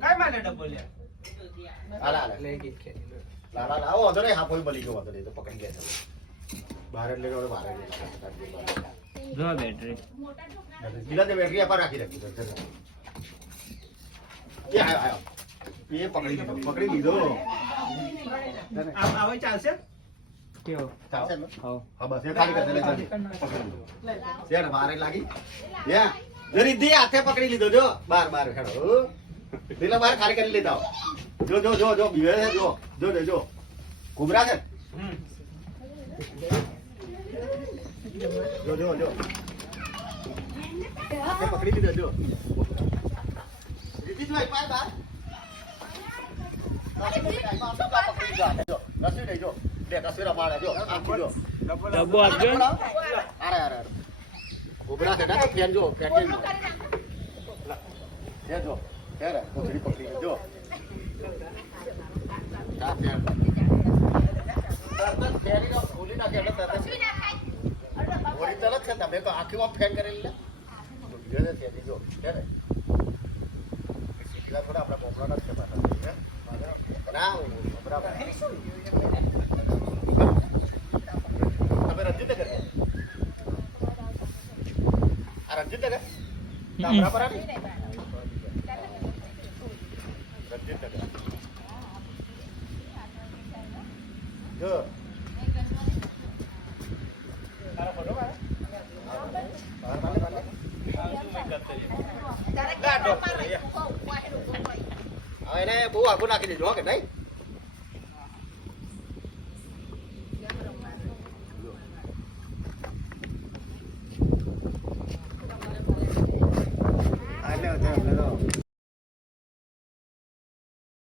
काय माले डब्बो લે આલા લે ગીત ખેલી લાલા લાવો વાંધો નહીં હા કોઈ બળી ગયો વાંધો નહીં તો પકડી ગયા છે બહાર જ લઈને બહાર જ જો બેટરી બીજા જે બેટરી આપા રાખી રાખી છે એ આયો એ પકડી લીધો આવે ચાલશે કેવો ચાલશે ને હા હા બસ એ ખાલી કરી લે પકડી લે બહાર લાગી યા જરી દે હાથે પકડી લીધો જો બાર ખેડો પેલા બહાર ખાલી કરી લેતા જો બીવે છે જો કુબરા છે જો હાથે પકડી લીધો જો રીતિશભાઈ પાર બહાર રસી જો તસવીર અમારે જો ડબ્બો આપજો અરે ઉભરા છે ના ફેન જો ફેન જો હેરે કોથળી પકડી જો આ ફેન તરત ફેરી નો ખોલી નાખે એટલે તરત ઓરી તરત છે તમે તો આખીમાં ફેન કરેલી લે બીજો છે તે જો હેરે સીધા થોડા આપણા પોપડા નથી પાછા ના ઉભરા તમે રંજીત કરે આ રંજીત કરે તાપરા પર આવી રંજીત કરે જો તારા ફોટો બહાર એને બહુ આગળ નાખી દેજો કે નહીં